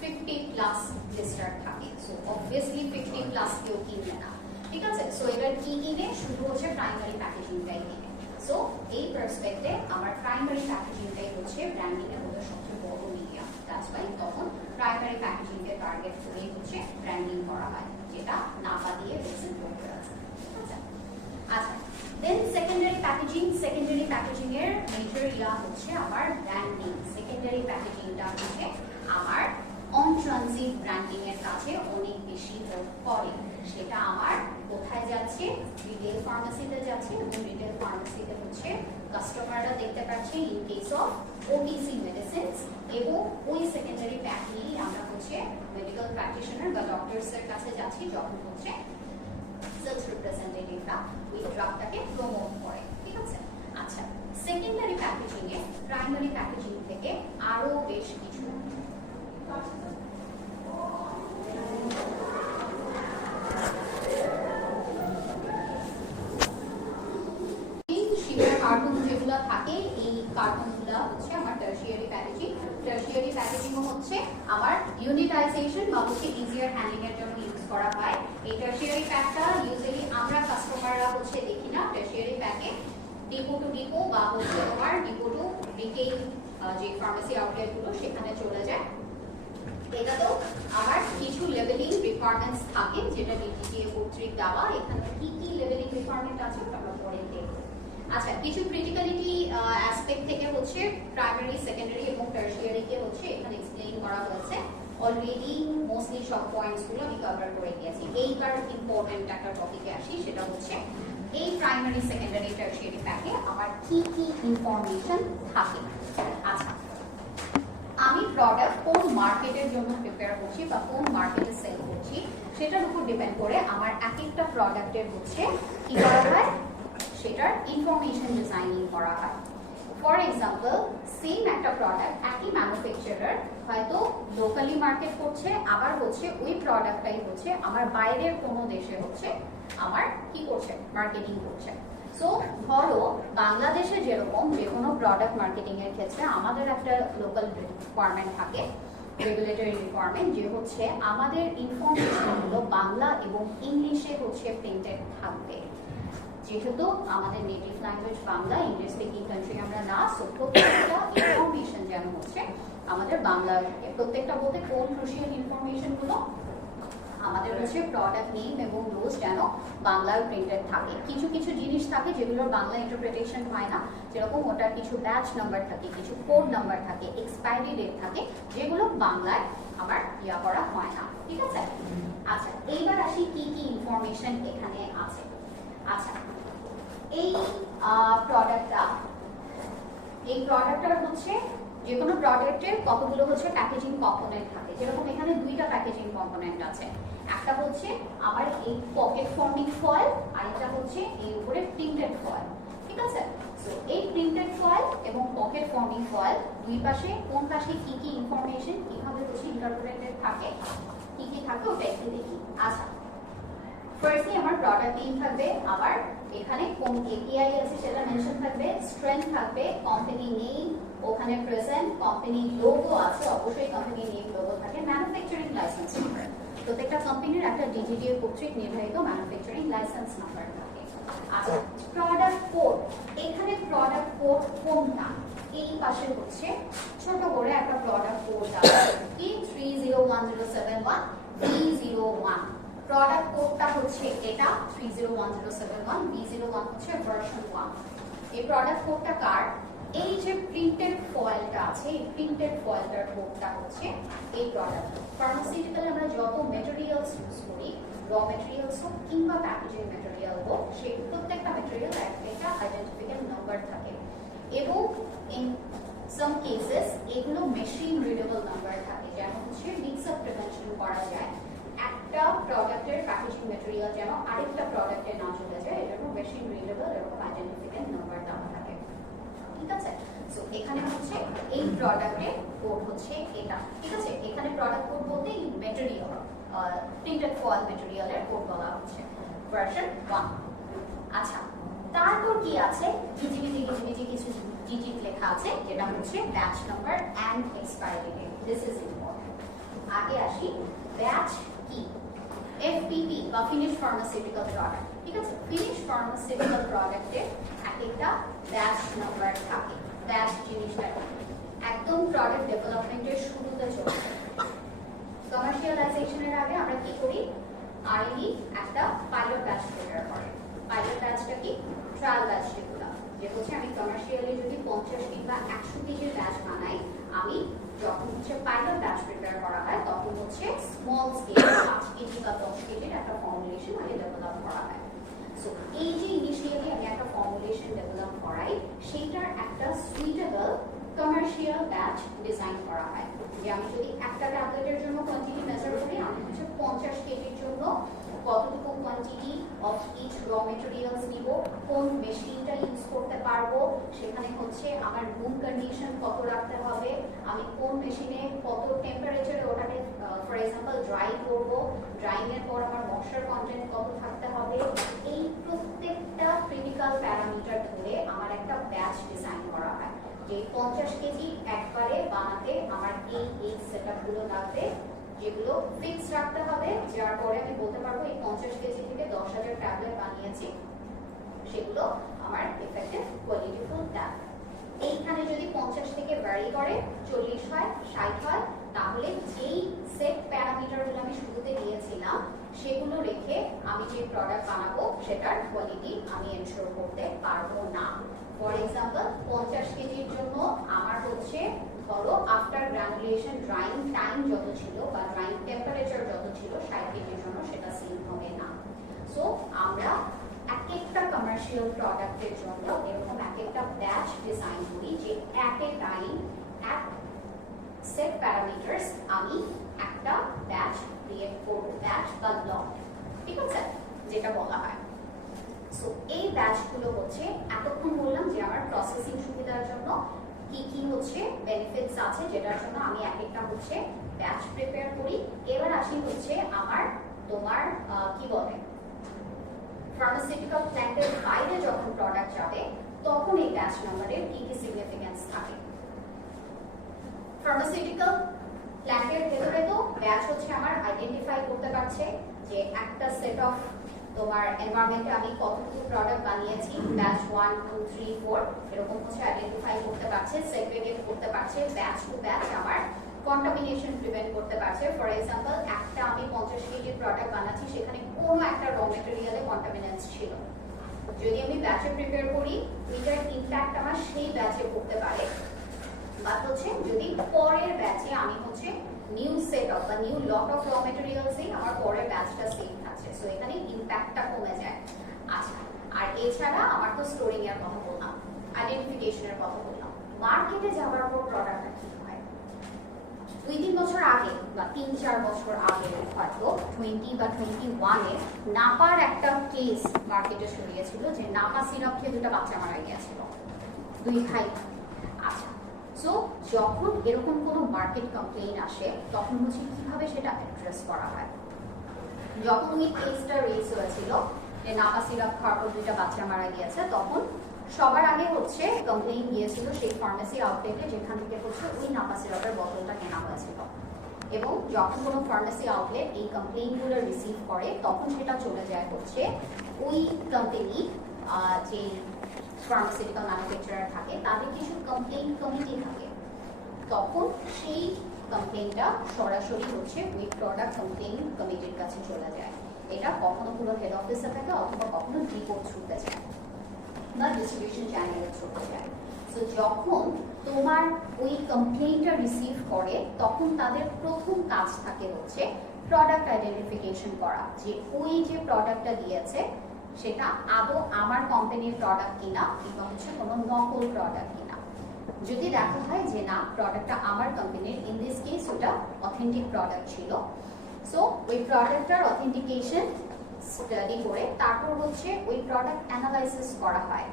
50+ লিস্টার থাকে, সো অবভিয়াসলি 50+ কেউ কিনবে না, ঠিক আছে। সো এবার কি কিনে, শুধু হচ্ছে প্রাইমারি প্যাকেজিংটাই কিনে। সো এই পার্সপেক্টে আমার প্রাইমারি প্যাকেজিংটাই হচ্ছে ব্র্যান্ডিং এর মধ্যে সবচেয়ে বড় মিডিয়া। দ্যাটস ওয়াই তখন প্রাইমারি প্যাকেজিং কে টার্গেট করেই হচ্ছে ব্র্যান্ডিং করা হয়, যেটা নাপা দিয়ে রিপ্রেজেন্ট করতে আছে, ঠিক আছে। আচ্ছা, দেন সেকেন্ডারি প্যাকেজিং এর মেজর ইয়া হচ্ছে আমার ব্র্যান্ডিং। সেকেন্ডারি প্যাকেজিংটা হচ্ছে আমার অন ট্রানজিট ব্র্যান্ডিং এর কাছে অনেক বেশি হেল্প করে। সেটা আমার কোথায় যাচ্ছে, রিটেল ফার্মেসিতে যাচ্ছে এবং রিটেল ফার্মেসিতে হচ্ছে কাস্টমাররা দেখতে পাচ্ছে in case of OTC medicines এবং ওই সেকেন্ডারি প্যাক নিয়েই আমরা হচ্ছে মেডিকেল প্র্যাকটিশনার বা ডক্টরসের কাছে যাচ্ছি যখন হচ্ছে সেলস রিপ্রেজেন্টেটিভরা ওই ড্রাগটাকে প্রমোট করে, ঠিক আছে। আচ্ছা, secondary packaging a primary packaging থেকে আরো বেশ কিছু প্যাকেজিংও হচ্ছে আমার ইউনিটাইজেশন বা হচ্ছে ইজিয়ার হ্যান্ডলিং এর জন্য ইউজ করা হয়। এই টারশিয়ারি প্যাকটা ইউজুয়ালি আমরা কাস্টমাররা হচ্ছে দেখি না টারশিয়ারি প্যাকে ডিপো টু ডিপো বা হচ্ছে তোমার ডিপো টু রিটেইল যে ফার্মেসি আউটলেট গুলো সেখানে চলে যায়। এটাতেও আমার কিছু লেভেলিং রিকোয়ারমেন্টস থাকে যেটা ডিটিটিএ কর্তৃক দেওয়া। এখানে কি কি লেভেলিং রিকোয়ারমেন্ট আছে ওটা আমরা পরে দেখব। আচ্ছা, কিছু ক্রিটিক্যালিটি অ্যাসপেক্ট থেকে হচ্ছে প্রাইমারি, সেকেন্ডারি এবং টারশিয়ারি কে হচ্ছে এখানে এক্সপ্লেইন করা হয়েছে। অলরেডি মোস্টলি সব পয়েন্টস গুলো আমি কভার করে দিয়েছি। এইবার ইম্পর্টেন্ট একটা টপিকে আসি, সেটা হচ্ছে এই প্রাইমারি, সেকেন্ডারি, টারশিয়ারি প্যাকে আমার কি কি ইনফরমেশন থাকে। আচ্ছা, আমি প্রোডাক্ট কোন মার্কেটের জন্য প্রিপেয়ার করছি বা কোন মার্কেটে সেল করছি সেটার উপর ডিপেন্ড করে আমার এক একটা প্রোডাক্টের হচ্ছে কি করা হয়, সেটার ইনফরমেশন ডিজাইনিং করা হয়। ফর এক্সাম্পল, সেম একটা প্রোডাক্ট একই ম্যানুফ্যাকচারার হয়তো লোকালি মার্কেট করছে, আবার হচ্ছে ওই প্রোডাক্টটাই হচ্ছে আমার বাইরের কোনো দেশে হচ্ছে আমার কি করছে, মার্কেটিং করছে। সো ধরো বাংলাদেশে যেরকম যে কোনো প্রোডাক্ট মার্কেটিং এর ক্ষেত্রে আমাদের একটা লোকাল রিকোয়ারমেন্ট থাকে, রেগুলেটরি রিকোয়ারমেন্ট, যে হচ্ছে আমাদের ইনফরমেশনগুলো বাংলা এবং ইংলিশে হচ্ছে প্রিন্টেড থাকবে। যেহেতু আমাদের native language Bangla, English speaking country আমরা না, সো প্রত্যেকটা ইনফরমেশন যেন হচ্ছে আমাদের বাংলা থাকে। প্রত্যেকটা বলতে কোন ক্রুশিয়াল ইনফরমেশন গুলো আমাদের হচ্ছে প্রোডাক্ট নেম এবং রোজ যেন বাংলায় প্রিন্টেড থাকে। কিছু কিছু জিনিস থাকে যেগুলোর বাংলা ইন্টারপ্রিটেশন হয় না, যেরকম ওটার কিছু ব্যাচ নাম্বার থাকে, কিছু কোড নাম্বার থাকে, এক্সপায়ারি ডেট থাকে, যেগুলো বাংলায় আমার ইয়া করা হয় না। ঠিক আছে? আচ্ছা, এইবার আসি কি কি ইনফরমেশন এখানে আছে। আচ্ছা, এই প্রোডাক্টটার হচ্ছে যে কোনো প্রোডাক্টের কতগুলো হচ্ছে প্যাকেজিং কম্পোনেন্ট থাকে। যেরকম এখানে দুইটা প্যাকেজিং কম্পোনেন্ট আছে, একটা হচ্ছে আমার এই পকেট ফর্মিং ফয়েল, আর একটা হচ্ছে এই উপরে প্রিন্টেড ফয়েল। ঠিক আছে? সো এই প্রিন্টেড ফয়েল এবং পকেট ফর্মিং ফয়েল দুই পাশে কোন পাশে কি কি ইনফরমেশন কিভাবে হচ্ছে ইন্টারপ্রেটেড থাকে, কি কি থাকে ওটা একটু দেখি। আচ্ছা, ফার্স্টলি আমার প্রোডাক্ট নেম থাকবে, আবার এখানে কোন এপিআই আছে সেটা মেনশন থাকবে, স্ট্রেংথ থাকবে, কোম্পানি নেম ওখানে প্রেজেন্ট, কোম্পানি লোগো আছে, অবশ্যই কোম্পানি নেম লোগো থাকে, ম্যানুফ্যাকচারিং লাইসেন্স নাম্বার। প্রত্যেকটা কোম্পানির একটা ডিজিটিএ কর্তৃক নির্ধারিত ম্যানুফ্যাকচারিং লাইসেন্স নাম্বার থাকে। আচ্ছা, প্রোডাক্ট কোড, এখানে প্রোডাক্ট কোড কোনটা, এই পাশে হচ্ছে ছোট করে একটা প্রোডাক্ট কোড আছে, কি 301071 B01। প্রোডাক্ট কোডটা হচ্ছে এটা 301071 B01 হচ্ছে ভার্সন 1। এই প্রোডাক্ট কোডটা কার, এই যে প্রিন্টেড ফয়েলটা আছে, এই প্রিন্টেড ফয়েলটার কোডটা হচ্ছে এই প্রোডাক্ট। ফার্মাসিউটিক্যালে আমরা যত ম্যাটেরিয়ালস ইউজ করি, র ম্যাটেরিয়ালস হোক কিংবা প্যাকেজিং ম্যাটেরিয়াল হোক, সেই প্রত্যেকটা ম্যাটেরিয়াল একটা আইডেন্টিফিকেশন নাম্বার থাকে, এবং ইন সাম কেসেস এগুলো মেশিন রিডেবল নাম্বার থাকে, যেন হচ্ছে মিক্স আপ প্রিভেনশন করা যায়। একটা প্রোডাক্টের প্যাকেজিং ম্যাটেরিয়াল যেন আরেকটা প্রোডাক্টে না চলে যায়, এর জন্য মেশিন রিডেবল এরকম আইডেন্টিফিকেশন নাম্বার দেওয়া থাকে। ঠিক আছে? সো এখানে হচ্ছে এই প্রোডাক্টের কোড হচ্ছে এটা। ঠিক আছে? এখানে প্রোডাক্ট কোড বলতে এই ম্যাটেরিয়াল, প্রিন্টেড ফয়েল ম্যাটেরিয়ালের কোড বলা হচ্ছে ভার্সন 1। আচ্ছা, তারপর কি আছে, গিজিবিজি কিছু ডিজিট লেখা আছে, যেটা হচ্ছে batch number and expiry date. This is important. আগে আসি ব্যাচ কি, এফপিপি বা ফিনিশ ফার্মাসিউটিক্যাল প্রোডাক্ট। ঠিক আছে? ফিনিশ ফার্মাসিউটিক্যাল প্রোডাক্টের একটা ব্যাচ নাম্বার থাকে। ব্যাচ জিনিসটা একদম প্রোডাক্ট ডেভেলপমেন্টের শুরুতে চলে, কমার্শিয়ালাইজেশনের আগে আমরা কি করি, আর&ডি একটা পাইলট ব্যাচ প্রিপেয়ার করে। পাইলট ব্যাচটা কি, ট্রায়াল ব্যাচ যেগুলো, যে হচ্ছে আমি কমার্শিয়ালি যদি 50 কিংবা 100 কেজির ব্যাচ বানাই, আমি যখন হচ্ছে পাইলট ব্যাচ প্রিপেয়ার করা হয় তখন হচ্ছে স্মল স্কেল 5 কেজি বা 10 কেজির একটা ফর্মুলেশন আগে ডেভেলপ করা হয়। সো এই যে ইনিশিয়ালি আমি একটা ফর্মুলেশন ডেভেলপ করাই, সেইটার একটা সুইটেবল কমার্শিয়াল ব্যাচ ডিজাইন করা হয়। যে আমি যদি একটা ট্যাবলেটের জন্য কোয়ান্টিটি মেজার করি, আমি হচ্ছে 50 কেজির জন্য কতটুকু quantity of each raw materials নিব, কোন মেশিনটা ইউজ করতে পারবো, সেখানে হচ্ছে আমার রুম কন্ডিশন কত রাখতে হবে, আমি কোন মেশিনে কত টেম্পারেচারে ওটাকে ফর এক্সাম্পল ড্রাই করব, ড্রাইং এর পর আমার ময়শ্চার কন্টেন্ট কত থাকতে হবে, এই প্রত্যেকটা ক্রিটিক্যাল প্যারামিটার ধরে আমার একটা ব্যাচ ডিজাইন করা হয়। যে 50 কেজি একবারে বানাতে আমার সেটআপগুলো লাগবে, যেগুলো ফিক্স রাখতে হবে, যার পরে আমি বলতে পারবো এই 50 কেজি থেকে 10,000 ট্যাবলেট বানিয়েছি, সেগুলো আমার ইফেক্টিভ কোয়ালিটিফুল ট্যাবলেট। এইখানে যদি 50 থেকে ভ্যারি করে 40 হয় 60 হয়, তাহলে যেই সেট প্যারামিটারগুলো আমি শুরুতে দিয়েছিলাম সেগুলো রেখে আমি যে প্রোডাক্ট বানাবো সেটার কোয়ালিটি আমি এনশিওর করতে পারবো না। ফর এক্সাম্পল 50 কেজির জন্য আমার হচ্ছে ধরো আফটার গ্রানুলেশন ড্রাইং টাইম যত ছিল বা ড্রাইং টেম্পারেচার যত ছিল 60 কেজির জন্য সেটা সেম হবে না। সো আমরা এক একটা কমার্শিয়াল প্রোডাক্টের জন্য এরকম এক একটা ব্যাচ ডিজাইন করি, যে এট এ টাইম এক সেট প্যারামিটারস আমি একটা ব্যাচ ক্রিয়েট করব, ব্যাচ বা লট, ঠিক আছে, যেটা বলা হয়। সো এই ব্যাচগুলো হচ্ছে এতক্ষণ বললাম যে আমার প্রসেসিং সুবিধার জন্য কি কি হচ্ছে বেনিফিটস আছে, যেটার জন্য আমি এক একটা হচ্ছে ব্যাচ প্রিপেয়ার করি। এবার আসি হচ্ছে আমার তোমার কি বলে ফার্মাসিউটিক্যাল প্ল্যান্টের বাইরে যখন প্রোডাক্ট যাবে তখন এই ব্যাচ নাম্বারের কি কি সিগনিফিকেন্স থাকে। ফার্মাসিউটিক্যাল প্ল্যান্টের ভেতরে তো ব্যাচ হচ্ছে আমার আইডেন্টিফাই করতে পারছে যে একটা সেট অফ তোমার এনভায়রনমেন্টে আমি কতটুকু প্রোডাক্ট বানিয়েছি, ব্যাচ 1 2 3 4 এরকম হচ্ছে আইডেন্টিফাই করতে পারছে, সেগ্রিগেট করতে পারছে, ব্যাচ টু ব্যাচ আমার কন্টামিনেশন প্রিভেন্ট করতে পারছে। ফর এক্সাম্পল একটা আমি 50 কেজির প্রোডাক্ট বানাচ্ছি, সেখানে কোনো একটা র মেটেরিয়ালে কন্টামিনেন্স ছিল, যদি আমি ব্যাচে প্রিপেয়ার করি এটার ইমপ্যাক্ট আমার সেই ব্যাচে পড়তে পারে। বা হচ্ছে যদি পরের ব্যাচে আমি হচ্ছে নিউ সেট অফ বা নিউ লট অফ র মেটেরিয়ালসে আমার পরের ব্যাচটা সেম থাকছে, সো এখানে ইমপ্যাক্টটা কমে যায়। আচ্ছা, আর এছাড়া আমার তো স্টোরিং এর কথা বললাম, আইডেন্টিফিকেশনের কথা বললাম, মার্কেটে যাওয়ার পর প্রোডাক্টটা কি হয়। 2-3 বছর আগে বা 3-4 বছর আগে হয়তো 20 বা 21-এ নাপার একটা কেস মার্কেটে ছড়িয়েছিল যে নাপা সিরাপ খেয়ে 2টা বাচ্চা মারা গিয়েছিল, 2 ভাই। আচ্ছা, সো যখন এরকম কোনো মার্কেট কমপ্লেইন আসে তখন হচ্ছে কিভাবে সেটা অ্যাড্রেস করা হয়। যখন ওই কেসটা রেজ হয়েছিল যে নাপা সিরাপ খাওয়ার পর 2টা বাচ্চা মারা গিয়েছে, তখন সবার আগে হচ্ছে কমপ্লেইন গিয়েছিল সেই ফার্মেসি আউটলেটে যেখান থেকে হচ্ছে ওই নাপা সিরাপের বোতলটা কেনা হয়েছিল। এবং যখন কোনো ফার্মেসি আউটলেট এই কমপ্লেইনগুলো রিসিভ করে তখন সেটা চলে যায় হচ্ছে ওই কোম্পানি, যে ফার্মাসিউটিক্যাল ম্যানুফ্যাকচারার থাকে তাদের কিছু কমপ্লেইন কমিটি থাকে, তখন সেই কমপ্লেইনটা সরাসরি হচ্ছে ওই প্রোডাক্ট কমপ্লেইন কমিটির কাছে চলে যায়। এটা কখনো কোনো হেড অফিসে থাকে অথবা কখনো রিপোর্ট ছুটতে যায় বা ডিস্ট্রিবিউশন চ্যানেলে ছুটতে যায়। সো যখন তোমার ওই কমপ্লেইনটা রিসিভ করে তখন তাদের প্রথম কাজ থাকে হচ্ছে প্রোডাক্ট আইডেন্টিফিকেশন করা, যে ওই যে প্রোডাক্টটা দিয়েছে সেটা আদৌ আমার কোম্পানির প্রোডাক্ট কিনা কিংবা হচ্ছে কোনো নকল প্রোডাক্ট কিনা। যদি দেখা হয় যে না প্রোডাক্টটা আমার কোম্পানির, ইন দিস কেস ওটা অথেন্টিক প্রোডাক্ট ছিল, সো ওই প্রোডাক্টটার অথেন্টিকেশন স্টাডি করে তারপর হচ্ছে ওই প্রোডাক্ট অ্যানালাইসিস করা হয়।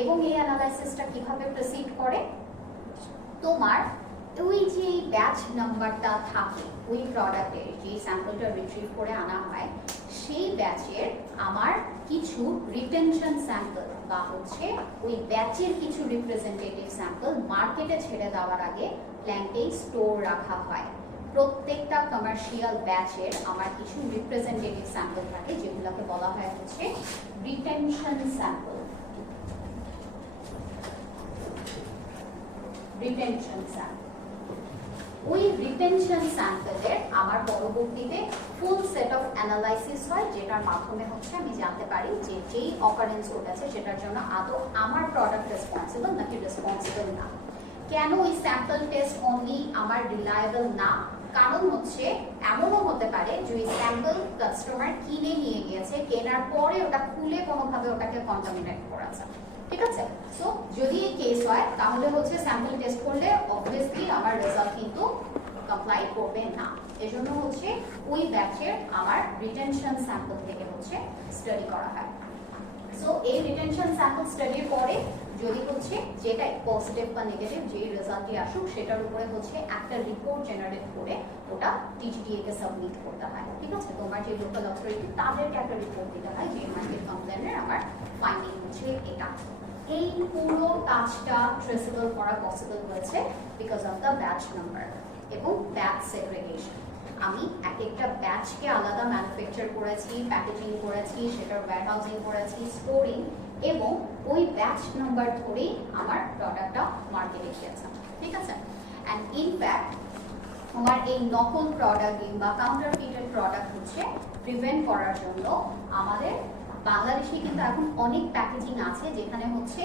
এবং এই অ্যানালাইসিসটা কিভাবে প্রসিড করে, তোমার ওই যে ব্যাচ নাম্বারটা থাকে ওই প্রোডাক্টের যে স্যাম্পলটা রিট্রিভ করে আনা হয় সেই ব্যাচের আমার কিছু রিটেনশন স্যাম্পল বা হচ্ছে ওই ব্যাচের কিছু রিপ্রেজেন্টেটিভ স্যাম্পল মার্কেটে ছেড়ে দেওয়ার আগে প্ল্যান্টেই স্টোর রাখা হয়। প্রত্যেকটা কমার্শিয়াল ব্যাচের আমার কিছু রিপ্রেজেন্টেটিভ স্যাম্পল থাকে যেগুলোকে বলা হয় হচ্ছে রিটেনশন স্যাম্পল। রিটেনশন স্যাম্পল, ওই রিটেনশন স্যাম্পলের আমার পরবর্তীতে ফুল সেট অফ অ্যানালাইসিস হয়, যেটার মাধ্যমে হচ্ছে আমি জানতে পারি যে যেই অকারেন্স ঘটেছে সেটার জন্য আদৌ আমার প্রোডাক্ট রেসপন্সিবল নাকি রেসপন্সিবল না। কেন ওই স্যাম্পল টেস্ট অনলি আমার রিলায়েবল না, কারণ হচ্ছে এমনও হতে পারে যে ওই স্যাম্পল কাস্টমার কিনে নিয়ে গিয়েছে, কেনার পরে ওটা খুলে কোনোভাবে ওটাকে কন্টামিনেট করেছে, ঠিক আছে। সো যদি এই কেস হয় তাহলে হচ্ছে স্যাম্পল টেস্ট করলে অবভিয়াসলি আমার রেজাল্ট কিন্তু কমপ্লাই করবে না। এজন্য হচ্ছে ওই ব্যাচের আমার রিটেনশন স্যাম্পল থেকে হচ্ছে স্টাডি করা হয়। সো এই রিটেনশন স্যাম্পল স্টাডির পরে যদি হচ্ছে যেটা পজিটিভ বা নেগেটিভ যে রেজাল্টই আসুক সেটার উপরে হচ্ছে একটা রিপোর্ট জেনারেট করে ওটা টিটিডিএ কে সাবমিট করতে হয়, ঠিক আছে। তোমার যে লোকাল অথরিটি তাদেরকে একটা রিপোর্ট দিতে হয় যে মার্কেট কমপ্লেনের আমার ফাইন্ডিং হচ্ছে এটা। এই পুরো কাজটা ট্রেসেবল করা পসিবল হয়েছে because of the batch number. এবং ব্যাচ সেগ্রিগেশন। আমি এক একটা ব্যাচকে আলাদা ম্যানুফ্যাকচার করেছি, প্যাকেজিং করেছি, সেটার ওয়্যারহাউজিং করেছি, স্টোরিং, এবং ওই ব্যাচ নাম্বার ধরেই আমার প্রোডাক্টটা মার্কেটে গিয়েছে। ঠিক আছে? অ্যান্ড ইনফ্যাক্ট আমার এই নকল প্রোডাক্ট বা কাউন্টারফিটেড প্রোডাক্ট হচ্ছে প্রিভেন্ট করার জন্য আমাদের বাংলাদেশে কিন্তু এখন অনেক প্যাকেজিং আছে যেখানে হচ্ছে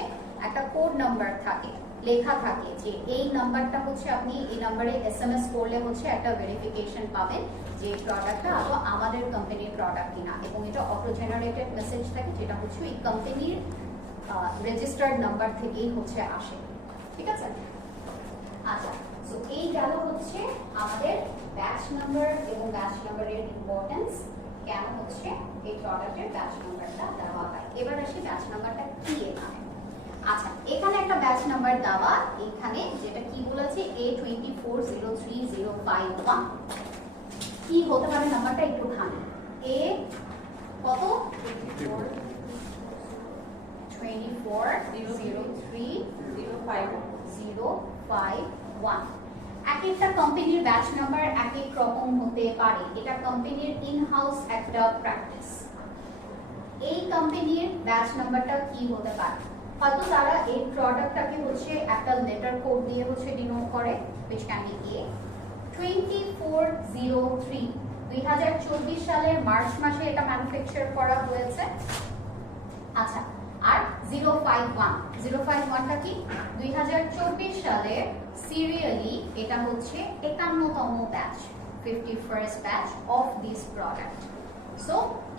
একটা কোড নাম্বার থাকে, লেখা থাকে যে এই নাম্বারটা হচ্ছে আপনি এই নাম্বারে SMS করলে হচ্ছে একটা ভেরিফিকেশন পাবেন যে প্রোডাক্টটা আদৌ আমাদের কোম্পানির প্রোডাক্ট কিনা, এবং এটা অটো জেনারেটেড মেসেজ থাকে যেটা হচ্ছে ওই কোম্পানির রেজিস্টার্ড নাম্বার থেকেই হচ্ছে আসে। ঠিক আছে? আচ্ছা, সো এই গেল হচ্ছে আমাদের ব্যাচ নাম্বার এবং ব্যাচ নাম্বারের ইম্পর্টেন্স, কেন হচ্ছে এই প্রোডাক্টের ব্যাচ নাম্বারটা দেওয়া হয়। এবার আসি ব্যাচ নাম্বারটা কি এখানে। আচ্ছা, এখানে একটা ব্যাচ নাম্বার দেওয়া, এখানে যেটা কি বলেছে A2403051, কি হতে পারে নাম্বারটা একটু খানি। A কত? 2403051। এক একটা কোম্পানির ব্যাচ নাম্বার এক এক রকম হতে পারে, এটা কোম্পানির ইন হাউস একটা প্র্যাকটিস। এই কোম্পানির ব্যাচ নাম্বারটা কি হতে পারে? হয়তো তারা এই প্রোডাক্টটাকে হচ্ছে একটা লেটার কোড দিয়ে হচ্ছে ডিনোট করে, which can be A 2403, 2024 সালের মার্চ মাসে এটা ম্যানুফ্যাকচার করা হয়েছে। আচ্ছা, আর 051টা কি? 2024 সালের সিরিয়ালি এটা হচ্ছে 51তম batch, 51st batch of this product. So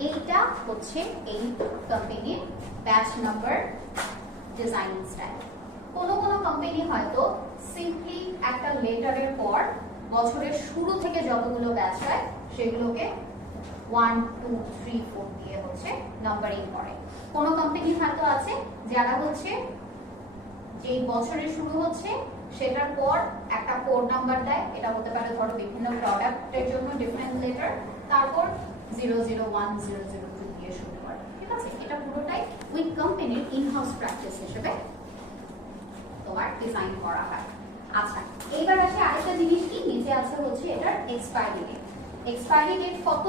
এইটা হচ্ছে এই কোম্পানির ব্যাচ নাম্বার ডিজাইনিং স্টাইল। কোনো কোনো কোম্পানি হয়তো সিম্পলি একটা লেটারের পর বছরের শুরু থেকে যতগুলো ব্যাচ হয় সেগুলোকে 1 2 3 4 দিয়ে হচ্ছে নাম্বারিং করে। কোনো কোম্পানি হয়তো আছে যারা হচ্ছে যে বছরের শুরু হচ্ছে সেটার পর একটা কোড নাম্বার দেয়, এটা হতে পারে ধরো বিভিন্ন প্রোডাক্টের জন্য ডিফারেন্ট লেটার, তারপর 001 002 দিয়ে শুরু করে। ঠিক আছে? এটা পুরোটাই ওই কোম্পানির ইন হাউস প্র্যাকটিস হিসেবে তোমার ডিজাইন করা হয়। আচ্ছা, এবার আসে আরেকটা জিনিস, কি নিচে আছে হচ্ছে এটার এক্সপায়ারি ডেট। এক্সপায়ারি ডেট কত?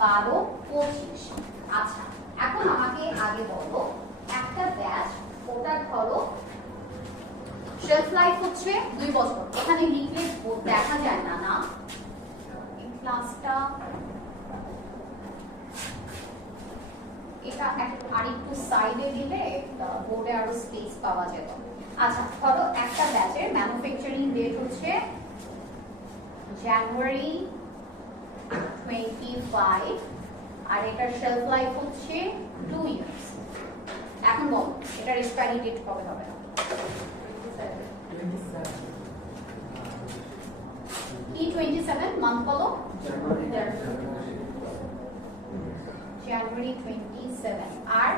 12-25। আচ্ছা, এখন আমাকে আগে বলো একটা ব্যাচ, ওটা ধরো শেলফ লাইফ হচ্ছে 2 বছর, এখানে লিখলে দেখা যায় না, না এই ক্লাসটা এটা আরেকটু সাইডে দিলে বোর্ডে আরো স্পেস পাওয়া যেত। আচ্ছা, ধরো একটা ব্যাচের ম্যানুফ্যাকচারিং ডেট হচ্ছে জানুয়ারি 25 আর এটার শেলফ লাইফ হচ্ছে 2 ইয়ার্স। এখন বল এটার এক্সপায়ারি ডেট কবে হবে? কি 27 মান্থ বলো? জানুয়ারি 27। আর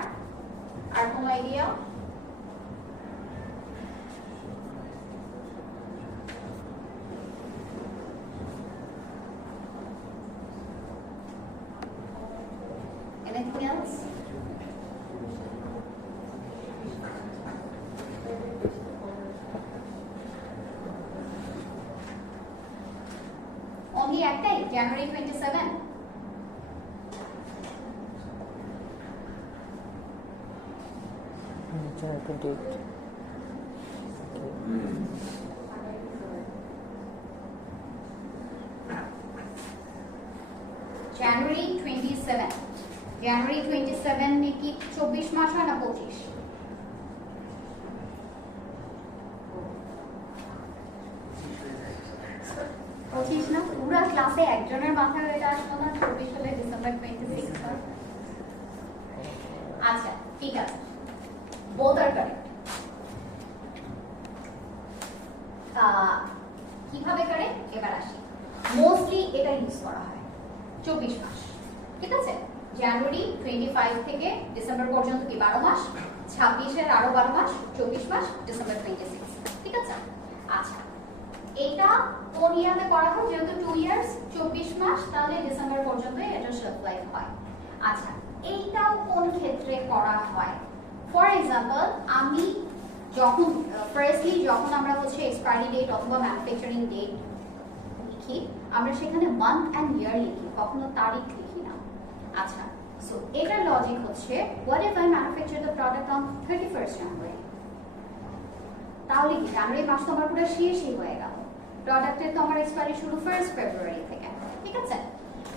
কোনো আইডিয়া? Anything else? Only একটাই, January 27? January 28. January 27. January 27 में की 24 मास है ना 25? পঁচিশ না, পুরো ক্লাসে একজনের মাথায় এটা আসলো না 24 হলে ডিসেম্বর 26 হয়। আচ্ছা, ঠিক আছে, both are correct. কিভাবে করে এবার আসি। মোস্টলি এটা ইউজ করা হয় 24 মাস। ঠিক আছে? জানুয়ারি 25 থেকে ডিসেম্বর পর্যন্ত কি 12 মাস, 26-এর আরো 12 মাস, 24 মাস, ডিসেম্বর 26। ঠিক আছে? আচ্ছা, এটা কোন ইয়ারে করা হয়? যেহেতু 2 ইয়ার্স 24 মাস, তাহলে ডিসেম্বর পর্যন্ত এটা শেলফ লাইফ হয়। আচ্ছা, এইটাও কোন ক্ষেত্রে করা হয়? ফর এক্সাম্পল আমি যখন ফার্স্টলি যখন আমরা হচ্ছে এক্সপায়ারি ডেট অথবা ম্যানুফ্যাকচারিং ডেট লিখি, আমরা সেখানে মান্থ অ্যান্ড ইয়ার লিখি, কখনো তারিখ লিখি না। আচ্ছা, সো এটার লজিক হচ্ছে what if I manufacture the product on 31st জানুয়ারি, তাহলে কি জানুয়ারি মাস তো আমার পুরো শেষই হয়ে গেল, প্রোডাক্টের তো আমার এক্সপায়ারি শুরু 1st ফেব্রুয়ারি থেকে, ঠিক আছে?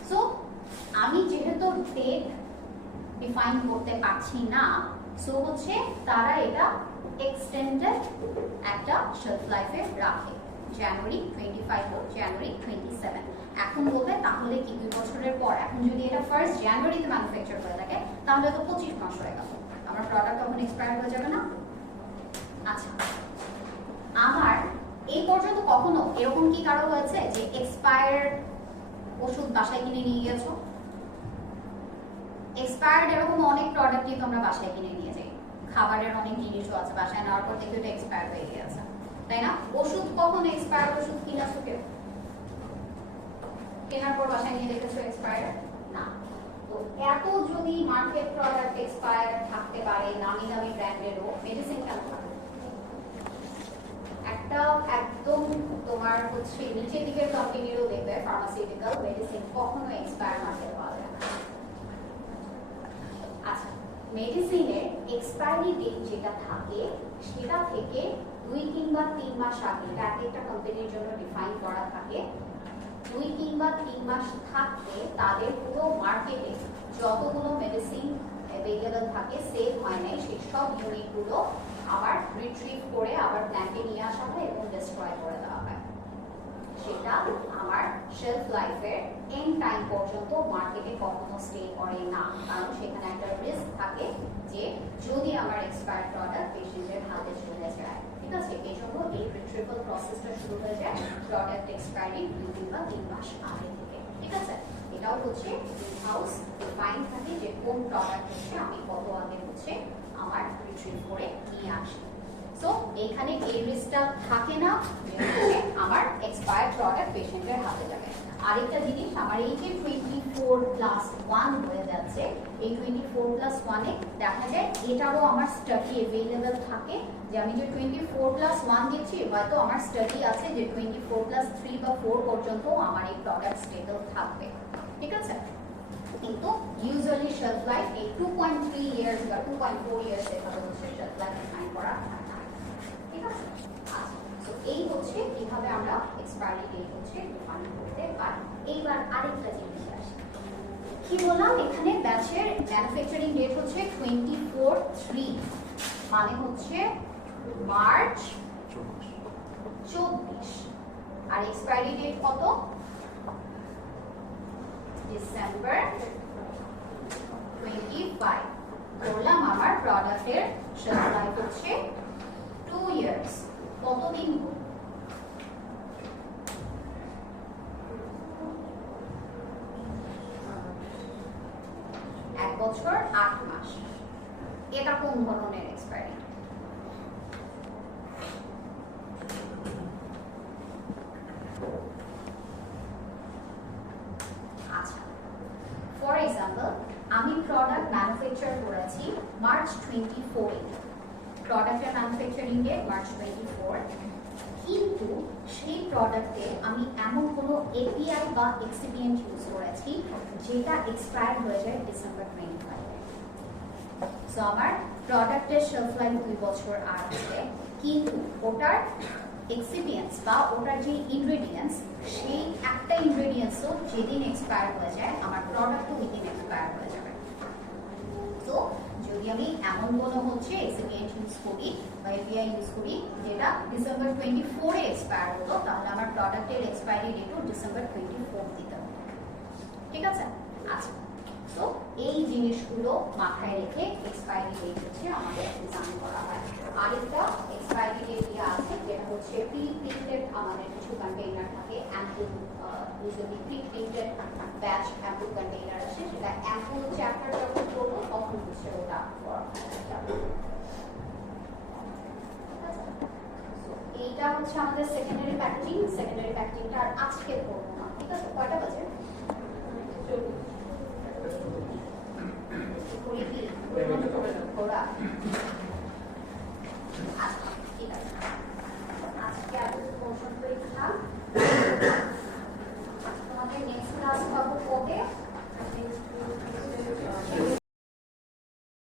সো আমি যেহেতু ডেট ডিফাইন করতে পারছি না, সো হচ্ছে তারা এটা এক্সটেন্ডেড একটা শেলফ লাইফে রাখে, জানুয়ারি 25 টু জানুয়ারি 27। এখন বলবে তাহলে কি 2 বছরের পর, এখন যদি এটা 1st জানুয়ারিতে ম্যানুফ্যাকচার করে থাকে তাহলে তো 25 মাস হয়ে গেল, আমার প্রোডাক্ট তখন এক্সপায়ার হয়ে যাবে না? আচ্ছা, আমার এই পর্যন্ত কখনো এরকম কি কারো হয়েছে যে এক্সপায়ার্ড ওষুধ বাসায় কিনে নিয়ে গেছো? এক্সপায়ার্ড এরকম অনেক প্রোডাক্টই তোমরা বাসায় কিনে নিয়ে যাই, খাবারের অনেক জিনিসও আছে বাসায় নেওয়ার পর দেখে এটা এক্সপায়ার হয়ে গেছে, তাই না? ওষুধ কখনো এক্সপায়ার্ড ওষুধ কিনেছো কেউ? কেনার পর বাসায় নিয়ে দেখেছো এক্সপায়ার? না। তো এত যদি মার্কেট প্রোডাক্ট এক্সপায়ার থাকতে পারে, নামি দামি ব্র্যান্ডেরও, মেডিসিন কেন থাকে? একটা একদম তোমার হচ্ছে নিচের দিকের কোম্পানিরও দেখবে ফার্মাসিউটিক্যাল মেডিসিন কখনো এক্সপায়ার মার্কেট পাওয়া যায় না। আচ্ছা, মেডিসিনের এক্সপায়ারি ডেট যেটা থাকে সেটা থেকে 2 কিংবা 3 মাস আগে, এটা একটা কোম্পানির জন্য ডিফাইন করা থাকে, 2 কিংবা 3 মাস থাকতে তাদের পুরো মার্কেটে যতগুলো মেডিসিন অ্যাভেলেবল থাকে সেল হয় নাই সেই সব ইউনিটগুলো আবার রিট্রিভ করে আবার প্ল্যান্টে নিয়ে আসা হয় এবং ডিস্ট্রয় করে দেওয়া হয়। সেটা আমার শেলফ লাইফের এন্ড টাইম পর্যন্ত মার্কেটে কখনো স্টে করে না, কারণ সেখানে একটা রিস্ক থাকে যে যদি আমার এক্সপায়ার্ড প্রোডাক্ট পেশেন্টের হাতে চলে যায়, ঠিক আছে? এই জন্য এই রিট্রিভাল প্রসেসটা শুরু হয়ে যায় প্রোডাক্ট এক্সপায়ারি 2 কিংবা 3 মাস আগে থেকে, ঠিক আছে? এটাও হচ্ছে ইন-হাউস ডিফাইন থাকে যে কোন প্রোডাক্ট হচ্ছে আমি কত আগে হচ্ছে আমার রিট্রিভ করে নিয়ে আসি। সো এখানে এই রিস্কটা থাকে না যে হচ্ছে আমার এক্সপায়ার্ড প্রোডাক্ট পেশেন্টের হাতে যাবে। আরেকটা জিনিস, আমার এই যে 24+1 হয়ে যাচ্ছে, এই 24+1 এ দেখা যায় এটারও আমার স্টাডি অ্যাভেলেবল থাকে, যে আমি যে 24+1 দিচ্ছি হয়তো আমার স্টাডি আছে যে 24+3 বা 4 পর্যন্ত আমার এই প্রোডাক্ট স্টেবল থাকবে, ঠিক আছে? কিন্তু ইউজুয়ালি শেলফ লাইফ এই 2.3 ইয়ার্স বা 2.4 ইয়ার্স এভাবে হচ্ছে শেলফ লাইফ ডিফাইন করা থাকে, ঠিক আছে? আচ্ছা, সো এই হচ্ছে কিভাবে আমরা এক্সপায়ারি ডেট হচ্ছে ডিফাইন করতে পারি। এইবার আরেকটা জিনিস আসে, কি বললাম এখানে ব্যাচের ম্যানুফ্যাকচারিং ডেট হচ্ছে 24/3, মানে হচ্ছে মার্চ 24, আর এক্সপায়ারি ডেট কত? ডিসেম্বর 25। বললাম আমার প্রোডাক্টের শেলফ লাইফ হচ্ছে 2 ইয়ার্স। কতদিন? 1 বছর 8 মাস। এটা কোন ধরনের এক্সপায়ারি? আচ্ছা, ফর এক্সাম্পল আমি প্রোডাক্ট ম্যানুফ্যাকচার করেছি মার্চ 24, প্রোডাক্টের ম্যানুফ্যাকচারিং ডেট মার্চ 24, কিন্তু সেই প্রোডাক্টে আমি এমন কোনো এপিআই বা এক্সিপিয়েন্ট ইউজ করেছি যেটা এক্সপায়ার হয়ে যায় ডিসেম্বর 25। সো আমার প্রোডাক্টের শেলফ লাইফ 2 বছর আর আছে, কিন্তু ওটার এক্সিপিয়েন্টস বা ওটার যে ইনগ্রেডিয়েন্টস, সেই একটা ইনগ্রেডিয়েন্টসও যেদিন এক্সপায়ার হয়ে যায় আমার প্রোডাক্টও ওই দিন এক্সপায়ার হয়ে যাবে। তো যদি আমি এমন কোনো হচ্ছে এক্সিপিয়েন্ট ইউজ করি বা এপিআই ইউজ করি যেটা ডিসেম্বর 24 এ এক্সপায়ার হলো, তাহলে আমার প্রোডাক্টের এক্সপায়ারি ডেটও ডিসেম্বর 24 দিতে হবে, ঠিক আছে? আচ্ছা, তো এই জিনিসগুলো মাথায় রেখে এক্সপায়ারি ডেট হচ্ছে আমাদের ডিজাইন করা হয়। আরেকটা এক্সপায়ারি ডেট দেওয়া আছে যেটা হচ্ছে প্রি প্রিন্টেড, আমাদের কিছু কন্টেইনার থাকে ampoule, usually pre printed batch ampoule container আছে, সেটা অ্যাম্পুল চ্যাপ্টার যখন করবো তখন হচ্ছে ওটা এইটা হচ্ছে আমাদের সেকেন্ডারি প্যাকেজিং। সেকেন্ডারি প্যাকেজিংটা আর আজকে করবো